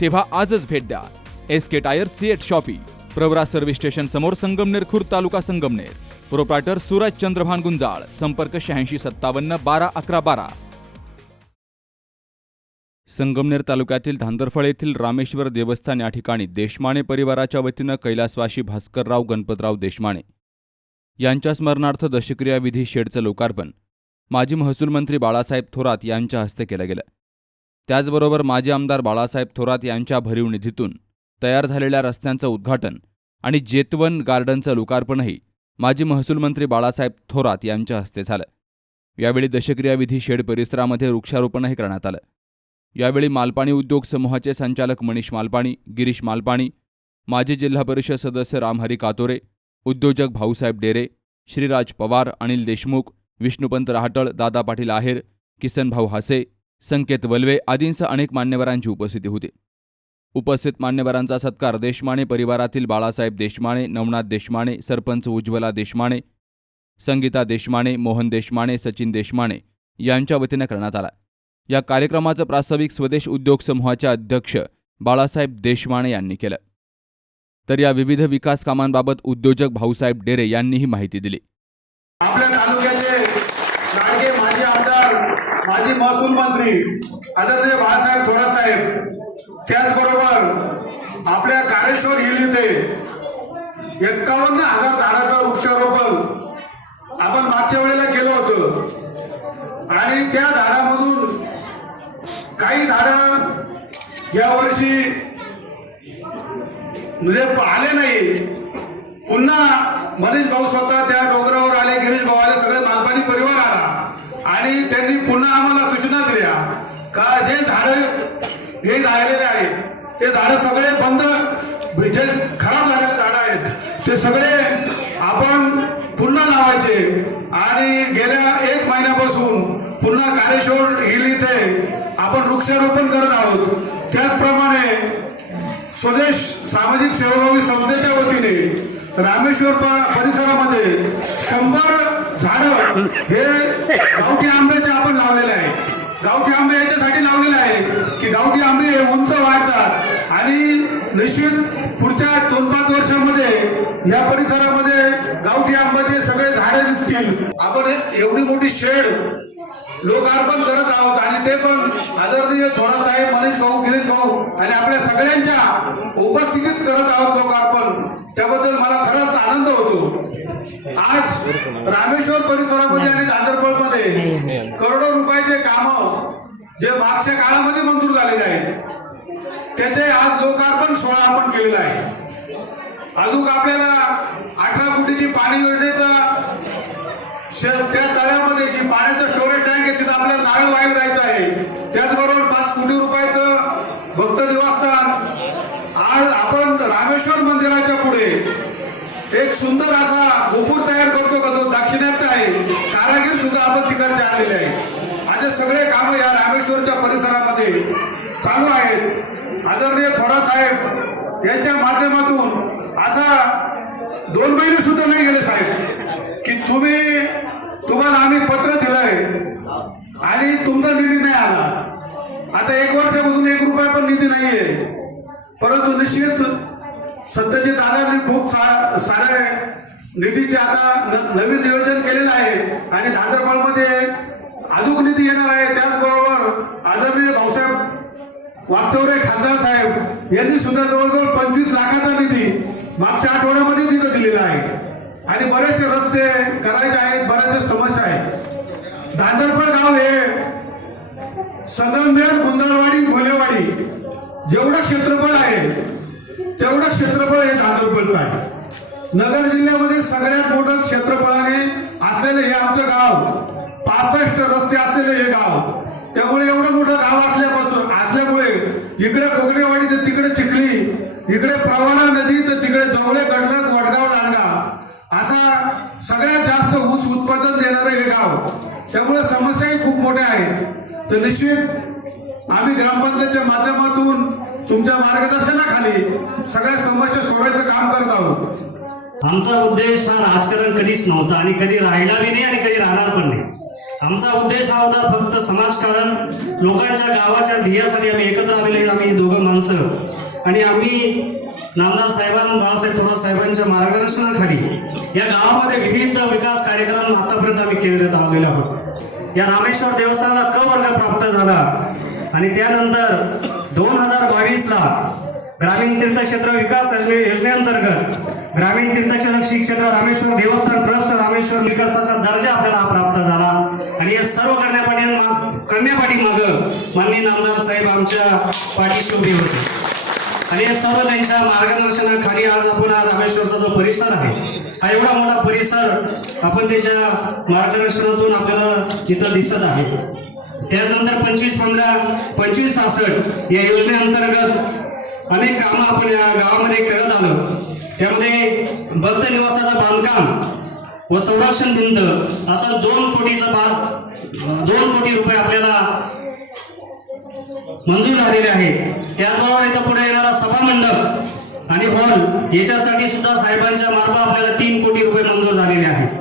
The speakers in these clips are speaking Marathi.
तेव्हा आजच भेट द्या. S K tyre CEAT shoppe Pravara service station समोर संगमनेर खुर्द तालुका संगमनेर. प्रोप्रायटर सूरज चंद्रभान गुंजाळ संपर्क शहाऐंशी सत्तावन्न बारा अकरा बारा. संगमनेर तालुक्यातील धांदरफळ येथील रामेश्वर देवस्थान या ठिकाणी देशमाने परिवाराच्या वतीनं कैलासवासी भास्करराव गणपतराव देशमाने यांच्या स्मरणार्थ दशक्रियाविधी शेडचं लोकार्पण. माजी महसूल मंत्री बाळासाहेब थोरात यांच्या हस्ते केलं गेलं. त्याचबरोबर माजी आमदार बाळासाहेब थोरात यांच्या भरीव निधीतून तयार झालेल्या रस्त्यांचं उद्घाटन आणि जेतवन गार्डनचं लोकार्पणही माजी महसूल मंत्री बाळासाहेब थोरात यांच्या हस्ते झालं. यावेळी दशक्रियाविधी शेड परिसरामध्ये वृक्षारोपणही करण्यात आलं. यावेळी मालपाणी उद्योग समूहाचे संचालक मनीष मालपाणी गिरीश मालपाणी माजी जिल्हा परिषद सदस्य रामहरी कातोरे उद्योजक भाऊसाहेब डेरे श्रीराज पवार अनिल देशमुख विष्णुपंत राहटळ दादा पाटील आहेर किसन भाऊ हासे संकेत वल्वे आदींसह अनेक मान्यवरांची उपस्थिती होती. उपस्थित मान्यवरांचा सत्कार देशमाने परिवारातील बाळासाहेब देशमाने नवनाथ देशमाने सरपंच उज्ज्वला देशमाने संगीता देशमाने मोहन देशमाने सचिन देशमाने यांच्या वतीनं करण्यात आला. या कार्यक्रमाचं प्रास्ताविक स्वदेश उद्योग समूहाचे अध्यक्ष बाळासाहेब देशमाने यांनी केलं. तर या विविध विकास कामांबाबत उद्योजक भाऊसाहेब डेरे यांनीही माहिती दिली. आपल्या तालुक्याचे माजी महसूल मंत्री आदरणीय बाळासाहेब थोरासाहेब त्याचबरोबर आपल्या कारेश्वर हिल इथे एक्कावन्न हजार झाडाचं वृक्षारोपण आपण मागच्या वेळेला केलं होतं. आणि त्या झाडामधून काही झाडं यावर्षी हिल इथे आपण वृक्षारोपण करत आहोत. त्याचप्रमाणे स्वदेश सामाजिक सेवाभावी संस्थेच्या वतीने रामेश्वर परिसरामध्ये शंभर झाडं हे गावठी आंब्याचे आपण लावलेले आहे. गावठी आंबे याच्यासाठी लावलेले आहे की गावठी आंबे हे उंच वाढतात आणि निश्चित पुढच्या दोन पाच वर्षामध्ये या परिसरामध्ये गावठी आंब्याचे सगळे झाडे दिसतील. आपण एवढी मोठी शेड लोकार्पण करत आहोत आणि ते पण आदरणीय थोडासाहेब मनीष भाऊ गिरीश भाऊ आणि आपल्या सगळ्यांच्या उपस्थितीत करत आहोत लोकार्पण. त्याबद्दल मला खरंच आनंद होतो. आज रामेश्वर परिसरामध्ये आणि दादरपळमध्ये करोडो रुपयाचे काम जे मागच्या काळामध्ये मंजूर झालेले आहेत त्याचे आज लोकार्पण सोहळा आपण केलेला आहे. अजून आपल्याला अठरा कोटीची पाणी योजनेचा त्या तळ्यामध्ये जी पाण्याचं स्टोरेज टँक आहे तिथं आपल्याला नारळ व्हायला जायचं आहे. त्याचबरोबर पाच कोटी रुपयाचं भक्त निवासस्थान. आज आपण रामेश्वर मंदिराच्या पुढे एक सुंदर असा गोपूर तयार करतो का तो दाक्षिणात्य आहे. कारागीर सुद्धा आपण तिकडचे आलेले आहे. आज सगळे कामं या रामेश्वरच्या परिसरामध्ये चालू आहेत. आदरणीय थोडा साहेब यांच्या माध्यमातून असा दोन महिने सुद्धा नाही गेले साहेब की तुम्ही तुम्हाला आम्ही पत्र दिलंय. आणि तुमचा निधी नाही आला. आता एक वर्षापासून एक रुपया पण निधी नाहीये. परंतु निश्चित सत्याचे दादांनी खूप सा सारे निधीचे आता न- नवीन नियोजन केलेलं आहे. आणि धांदरबाळमध्ये अजून निधी येणार आहे. त्याचबरोबर आदरणीय भाऊसाहेब वाचवरे खासदार साहेब यांनी सुद्धा जवळजवळ पंचवीस लाखाचा निधी मागच्या आठवड्यामध्ये तिथं दिलेला आहे. आणि बरेचसे रस्ते करायचे आहेत बऱ्याचशा समस्या आहेत. दादरपड गाव हे संगमनेर गुंदरवाडी घोलेवाडी जेवढं क्षेत्रफळ आहे तेवढं क्षेत्रफळ हे दादरपडचं आहे. नगर जिल्ह्यामध्ये सगळ्यात त्यामुळे समस्याही खूप मोठ्या आहेत. तर निश्चित आम्ही ग्रामपंचायतच्या माध्यमातून तुमच्या मार्गदर्शनाखाली सगळ्या समस्या सोडवायचं काम करत आहोत. आमचा उद्देश हा राजकारण कधीच नव्हता आणि कधी राहिला बी नाही आणि कधी राहणार पण नाही. आमचा उद्देश हा होता फक्त समाजकारण लोकांच्या गावाच्या ध्येयासाठी आम्ही एकत्र आलेले आम्ही दोघं माणसं. आणि आम्ही नामदार साहेबां बाळासाहेब थोरात साहेबांच्या मार्गदर्शनाखाली या गावामध्ये विविध विकास कार्यक्रम आतापर्यंत आम्ही केलेले आलेले आहोत. या रामेश्वर देवस्थानाला क वर्ग प्राप्त झाला आणि त्यानंतर दोन हजार बावीसला ग्रामीण तीर्थक्षेत्र विकास योजनेअंतर्गत ग्रामीण तीर्थक्षेत्र श्री क्षेत्र रामेश्वर देवस्थान ट्रस्ट रामेश्वर विकासाचा दर्जा आपल्याला प्राप्त झाला. आणि हे सर्व करण्यापाठी करण्यापाठी माग माननीय नामदार साहेब आमच्या पाठीशी उभे होते. आणि हे सर्व त्यांच्या मार्गदर्शनाखाली आज आपण हा रामेश्वरचा जो परिसर आहे हा एवढा मोठा परिसर आपण त्यांच्या मार्गदर्शनातून आपल्याला इथं दिसत आहे. त्याचनंतर पंचवीस पंधरा पंचवीस सासष्ट या योजनेअंतर्गत अनेक कामं आपण या गावामध्ये करत आलो. त्यामध्ये भक्त निवासाचं बांधकाम व संरक्षण भिंत असं दोन कोटीचं बाग दोन कोटी रुपये आपल्याला मंजूर झालेले आहेत. त्याचबरोबर इथं पुढे येणारा सभामंडप आणि हॉल याच्यासाठी सुद्धा साहेबांच्या मार्फत आपल्याला तीन कोटी रुपये मंजूर झालेले आहेत.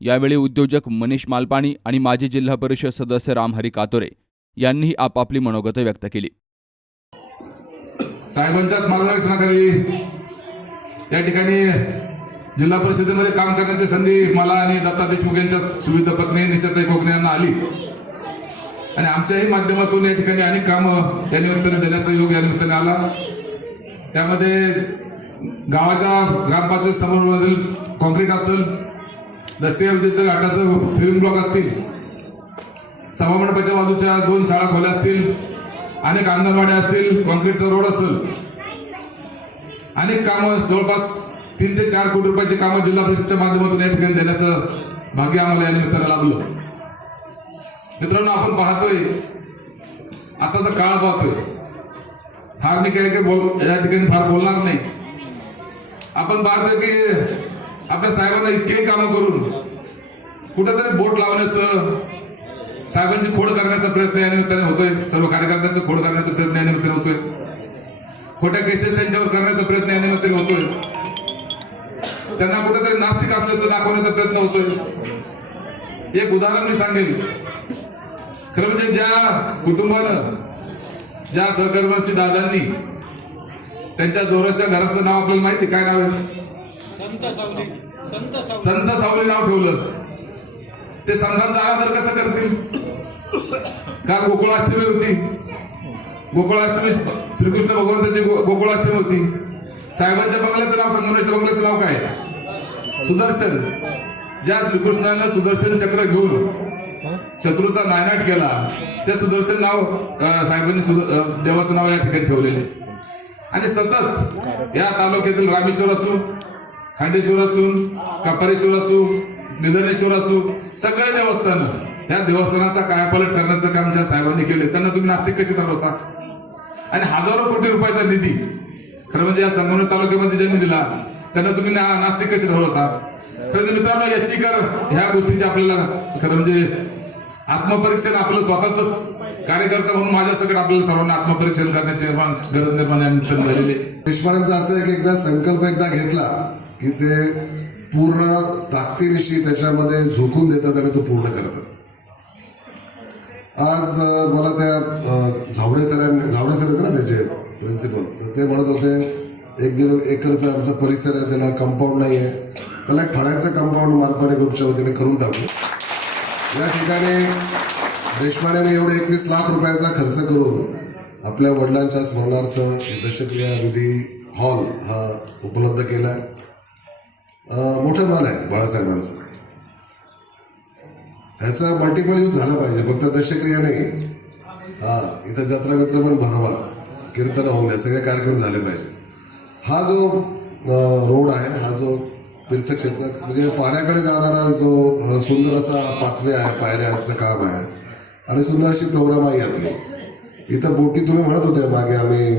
यावेळी उद्योजक मनीष मालपाणी आणि माजी जिल्हा परिषद सदस्य रामहरी कातोरे यांनीही आपापली मनोगतं व्यक्त केली. साहेबांच्याच मार्गदर्शनाखाली या ठिकाणी जिल्हा परिषदेमध्ये काम करण्याची संधी मला आणि दत्ता देशमुख यांच्या सुविधा पत्नी निशाताई कोकणे यांना आली. आणि आमच्याही माध्यमातून या ठिकाणी अनेक कामं या निमित्ताने देण्याचा योग या निमित्ताने आला. त्यामध्ये गावाच्या ग्रामपंचायत समोरमधील कॉन्क्रीट असेल दसऱ्या विजेचं घाटाचं फिल्म ब्लॉक असतील सभामंडपाच्या बाजूच्या दोन शाळा खोल्या असतील अनेक अंगणवाड्या असतील कॉन्क्रीटचा रोड असेल. अनेक कामं जवळपास तीन ते चार कोटी रुपयाची कामं जिल्हा परिषदेच्या माध्यमातून या ठिकाणी देण्याचं भाग्य आम्हाला या निमित्तानं लाभलं. मित्रांनो आपण पाहतोय आताचा काळ पाहतोय. फार मी काही काही बोल या ठिकाणी फार बोलणार नाही. आपण पाहतोय की आपल्या साहेबांना इतके कामं करून कुठंतरी बोट लावण्याचं साहेबांची खोड करण्याचा प्रयत्न या निमित्ताने होतोय. सर्व कार्यकर्त्यांचा खोड करण्याचा प्रयत्न या निमित्ताने होतोय. खोट्या केसेस त्यांच्यावर करण्याचा प्रयत्न या निमित्ताने होतोय. त्यांना कुठेतरी नास्तिक असल्याचं दाखवण्याचा प्रयत्न होतोय. एक उदाहरण मी सांगेल खरं म्हणजे ज्या कुटुंबानं ज्या सहकर्मशी दादांनी त्यांच्या जोराच्या घराचं नाव आपल्याला माहिती काय नाव आहे? संत सावली. नाव ठेवलं. ते संतांचा आदर कसं करतील? का गोकुळाष्टमी होती. गोकुळाष्टमी श्रीकृष्ण भगवंताची गोकुळाष्टमी होती. साहेबांच्या बंगल्याचं नाव संगमेश्वर बंगल्याचं नाव काय? सुदर्शन. ज्या श्रीकृष्णानं सुदर्शन चक्र घेऊन शत्रूचा नायनाट केला. त्या सुदर्शन नाव साहेबांनी देवाचं नाव या ठिकाणी ठेवलेले आणि सतत या तालुक्यातील रामेश्वर असू खांडेश्वर असू कपारेश्वर असू निधनेश्वर असू सगळे देवस्थान या देवस्थानाचा कायापालट करण्याचं काम ज्या साहेबांनी केले त्यांना तुम्ही नास्तिक कसे ठरवता आणि हजारो कोटी रुपयाचा निधी खरं म्हणजे या संगमनेर तालुक्यामध्ये ज्यांनी दिला त्यांना तुम्ही नास्तिक कसे ठरवता खरं म्हणजे मित्रांनो याची कर ह्या गोष्टीची आपल्याला खरं म्हणजे आत्मपरीक्षण आपलं स्वतःच कार्यकर्ता म्हणून माझ्या सगळं आपल्याला सर्वांना आत्मपरीक्षण करण्याची निर्माण गरज निर्माण झालेली देशपांडेंचं असं आहे की एकदा संकल्प एकदा घेतला की ते पूर्ण ताकदीनिशी त्याच्यामध्ये झोकून देतात आणि तो पूर्ण करतात. आज मला त्या झावडे सरांनी झावडे सर आहेत ना त्याचे प्रिन्सिपल तर ते म्हणत होते एक दीड एकरचा आमचा परिसर आहे त्याला कंपाऊंड नाही आहे त्याला एक कंपाऊंड मालपाणी ग्रुपच्या वतीने करून टाकू. या ठिकाणी देशपांड्याने एवढे एकवीस लाख रुपयाचा खर्च करून आपल्या वडिलांच्या स्मरणार्थ दशक्रिया विधी हॉल हा उपलब्ध केला आहे मोठं मान आहे बाळासाहेबांचं. ह्याचा मल्टिपल यूज झाला पाहिजे फक्त दशक्रिया नाही. हा इथं जत्रा मित्र पण भरवा कीर्तन होऊन द्या सगळे कार्यक्रम झाले पाहिजे. हा जो रोड आहे हा जो तीर्थक्षेत्र म्हणजे पाण्याकडे जाणारा जो सुंदर असा पाथवे आहे पायऱ्याचं काम आहे आणि सुंदर अशी प्रोग्राम आहे आपली. इथं बोटी तुम्ही म्हणत होते मागे आम्ही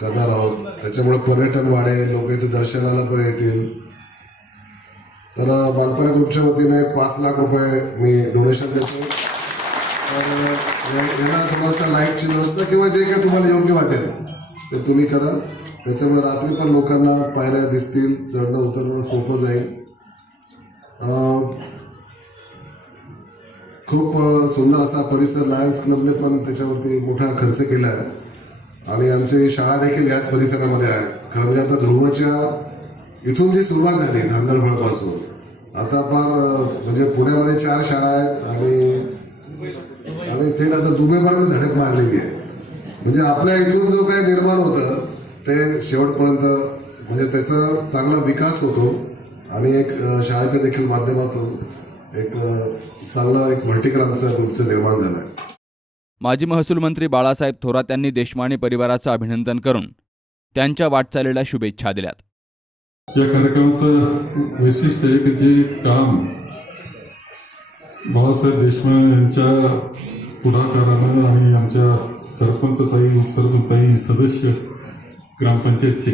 करणार आहोत. त्याच्यामुळे पर्यटन वाढेल लोक इथे दर्शनाला पण येतील. तर बालपणा ग्रुपच्या वतीने पाच लाख रुपये मी डोनेशन देतो. तर यांना थोडासा लाईटची व्यवस्था किंवा जे काही तुम्हाला योग्य वाटेल ते तुम्ही करा. त्याच्यामुळे रात्री पण लोकांना पायऱ्या दिसतील चढणं उतरणं सोपं जाईल. खूप सुंदर असा परिसर लायन्स क्लबने पण त्याच्यावरती मोठा खर्च केला आहे. आणि आमची शाळा देखील याच परिसरामध्ये आहे. खरं म्हणजे आता ध्रुवच्या इथून जी सुरुवात झाली धांदरफळपासून आता फार म्हणजे पुण्यामध्ये चार शाळा आहेत आणि आणि थेट आता दुबईपर्यंत धडक मारलेली आहे. म्हणजे आपल्या इथून जो काही निर्माण होतं ते शेवटपर्यंत म्हणजे त्याचा चांगला विकास होतो आणि एक शाळेच्या देखील माध्यमातून एक चांगला एक व्हर्टिकल आमचं ग्रुपचं निर्माण झालं आहे माजी महसूल मंत्री बाळासाहेब थोरात यांनी देशमाने परिवाराचं अभिनंदन करून त्यांच्या वाटचालीला शुभेच्छा दिल्यात. या कार्यक्रमाचं वैशिष्ट्य आहे की जे काम बाळासाहेब देशमुख यांच्या पुढाकारानं आणि आमच्या सरपंच ताई उपसरपंच ताई सदस्य ग्रामपंचायतचे.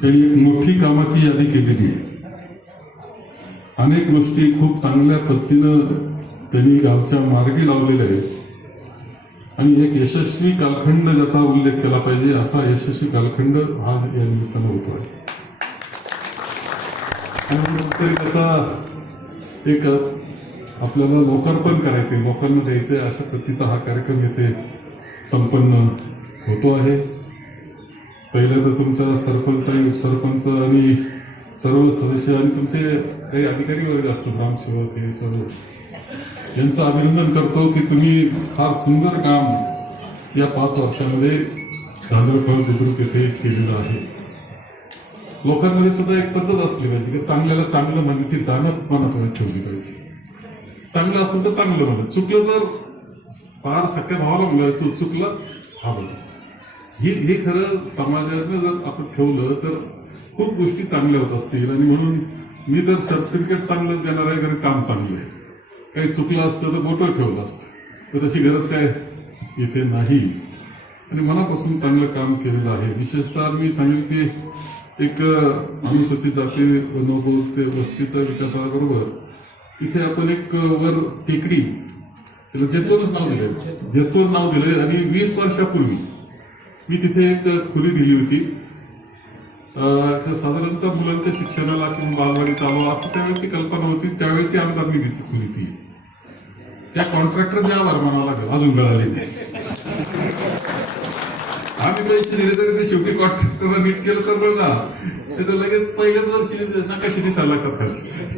त्यांनी एक मोठी कामाची यादी केलेली आहे. अनेक गोष्टी खूप चांगल्या पद्धतीनं त्यांनी गावच्या मार्गी लावलेल्या आहेत. आणि एक यशस्वी कालखंड ज्याचा उल्लेख केला पाहिजे असा यशस्वी कालखंड हा या निमित्तानं आहे आणि नंतर त्याचा एक आपल्याला लोकार्पण करायचे लोकांना द्यायचे अशा पद्धतीचा हा कार्यक्रम येथे संपन्न होतो आहे. पहिलं तर तुमचा सरपंच आणि उपसरपंच आणि सर्व सदस्य आणि तुमचे काही अधिकारी वगैरे असतो ग्रामसेवक हे सर्व. यांचं अभिनंदन करतो की तुम्ही फार सुंदर काम या पाच वर्षामध्ये धांदळफळ बुद्रुक येथे केलेलं आहे. लोकांमध्ये सुद्धा एक पद्धत असली पाहिजे की चांगल्याला चांगलं म्हणण्याची दानत मनात ठेवली पाहिजे. चांगलं असेल तर चांगलं म्हणत चुकलं तर फार सख्या भावाला म्हणलं तू चुकला हा बोल हे हे खरं समाजानं जर आपण ठेवलं तर खूप गोष्टी चांगल्या होत असतील. आणि म्हणून मी तर सर्टिफिकेट चांगलं देणार आहे कारण काम चांगलं आहे. काही चुकलं असतं तर बोटं ठेवलं असतं. तर तशी गरज काय इथे नाही. आणि मनापासून चांगलं काम केलेलं आहे. विशेषतः मी सांगेल की एक अनुसूचित जाती ते वस्तीचा विकासाबरोबर तिथे आपण एक वर टेकडी त्याला जेतोरच नाव दिलं जेतोर नाव दिलं आणि वीस वर्षापूर्वी मी तिथे एक खुली दिली होती. तर साधारणतः मुलांच्या शिक्षणाला किंवा बालवाडी चालू असं त्यावेळेची कल्पना होती. त्यावेळेची अनुदान निधीची खोली ती. त्या कॉन्ट्रॅक्टरचे आभार मानावं लागेल अजून मिळाले आम्ही पैसे दिले तरी ते शेवटी कॉन्ट्रॅक्टर नीट केलं तर बरं ते तर लगेच पहिल्याच वर्षी नकाशी दिसायला लागतात खरं.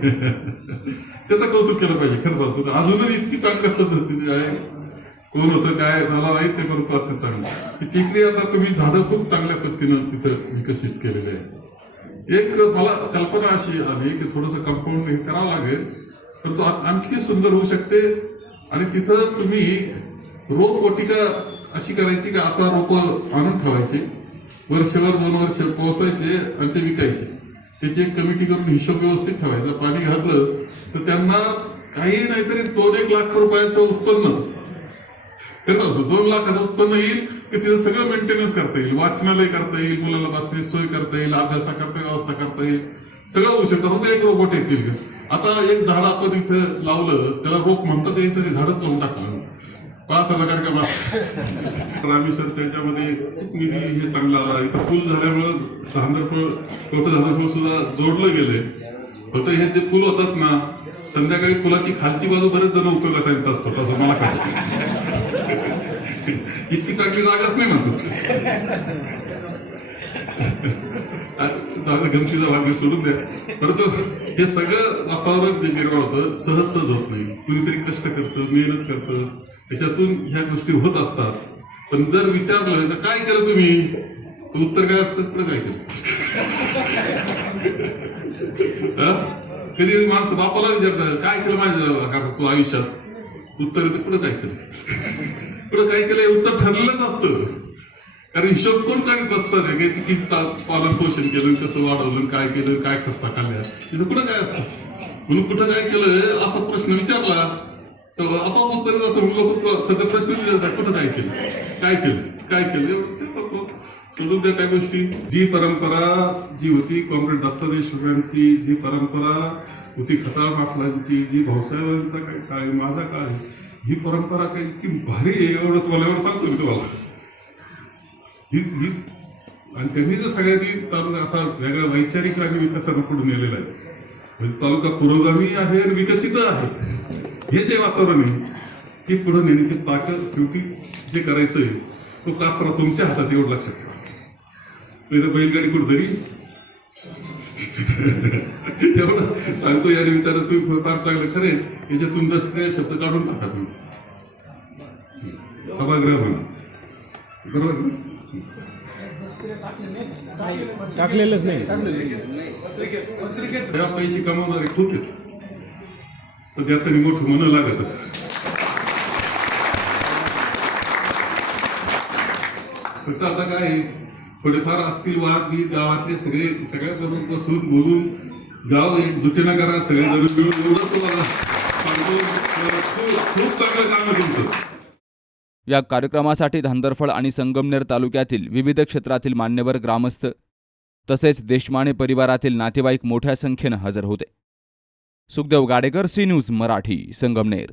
त्याचं कौतुक केलं पाहिजे. खरं सांगतो अजूनही इतकी चांगल्या पद्धतीने आहे. कोण होतं काय मला माहीत नाही परंतु आता चांगलं. तिकडे आता तुम्ही झाडं खूप चांगल्या पद्धतीनं तिथं विकसित केलेले आहे एक मला कल्पना अशी आली की थोडंसं कंपाऊंड हे करावं लागेल परंतु आणखी सुंदर होऊ शकते. आणि तिथं तुम्ही रोप वाटिका अशी करायची की आता रोप आणून ठेवायचे वर्षभर दोन वर्ष पोहोचायचे आणि ते विकायचे. त्याची एक कमिटी करून हिशोब व्यवस्थित ठेवायचा पाणी घातलं तर त्यांना काही नाहीतरी दोन एक लाख रुपयाचं उत्पन्न त्याचं होतं दोन लाखाचं उत्पन्न येईल की तिथं सगळं मेंटेनन्स करता येईल. वाचनालय करता येईल मुलाला बसण्याची सोय करता येईल अभ्यासाकरता व्यवस्था करता येईल. सगळं होऊ शकतं. फक्त एक रोबोट येतील आता एक झाड आपण इथं लावलं त्याला रोप म्हणतात यायचं नाही झाडच लावून टाकलं. पावसाचा कार्यक्रम रामेश्वर त्याच्यामध्ये याच्यामध्ये खूप निधी हे चांगला आला. इथं पूल झाल्यामुळं धांदरफळ छोटं धांदरफळ सुद्धा जोडलं गेले फक्त हे जे पूल होतात ना संध्याकाळी पुलाची खालची बाजू बरेच जण उपयोगात येत असतात असं मला काय इतकी चांगली जागाच नाही म्हणतो. गमतीचा भाग सोडून द्या. परंतु हे सगळं वातावरण जे निर्माण होतं सहज सहज होत नाही. कुणीतरी कष्ट करतं मेहनत करतं. त्याच्यातून ह्या गोष्टी होत असतात. पण जर विचारलं तर काय केलं तुम्ही? तर उत्तर काय असतं? पुढे काय केलं? कधी माणसं बापाला विचारतात काय केलं माझ्या तू आयुष्यात? उत्तर येतं पुढे काय केलं? इकडं काय केलं उत्तर ठरलेलंच असतं. कारण हिशोब कोण काढत बसतात याची किती ता- पालन पोषण केलं कसं वाढवलं काय केलं काय खस्ता खाल्ल्या इथं कुठं काय असतं? म्हणून कुठं काय केलं? असा प्रश्न विचारला. तर आपोआप उत्तर असं लोक सतत प्रश्न विचारतात कुठं काय केलं? काय केलं? काय केलं? विचारतात शोधून द्या त्या गोष्टी. जी परंपरा जी होती कॉम्रेड दत्ता देशमुखांची जी परंपरा होती खताळ पाटलांची जी भाऊसाहेबांचा काही काळ आहे माझा काळ आहे ही परंपरा काही इतकी भारी आहे एवढंच तुम्हाला एवढं सांगतो मी तुम्हाला. ही ही आणि त्यांनी जर सगळ्यांनी तालुका असा वेगळ्या वैचारिक आणि विकासानं पुढे नेलेला आहे. म्हणजे तालुका पुरोगामी आहे आणि विकसित आहे. हे जे वातावरण आहे ते पुढे नेण्याची ताकद शेवटी जे करायचं आहे तो कासरा तुमच्या हातात एवढं लक्षात ठेवा. नाही तर बैलगाडी कुठतरी एवढं सांगतो या निमित्तानं तुम्ही फार चांगलं खरे याच्यातून दस काही शब्द काढून टाका तुम्ही. सभागृह म्हणा बरोबर? टाकलेलंच नाही. या पैसे कमावणारे खूप आहेत. पण त्यात मोठं म्हणू लागत. फक्त आता काय थोडेफार असतील वाद मी गावातले सगळे सगळ्या करून बसून बोलून गाव एक जुटीनं करा सगळे जरूर मिळून एवढं तुम्हाला खूप चांगलं काम तुमचं. या कार्यक्रमासाठी धांदरफळ आणि संगमनेर तालुक्यातील विविध क्षेत्रातील मान्यवर ग्रामस्थ तसेच देशमाने परिवारातील नातेवाईक मोठ्या संख्येनं हजर होते. Sukhdev Gadekar C news Marathi Sangamner.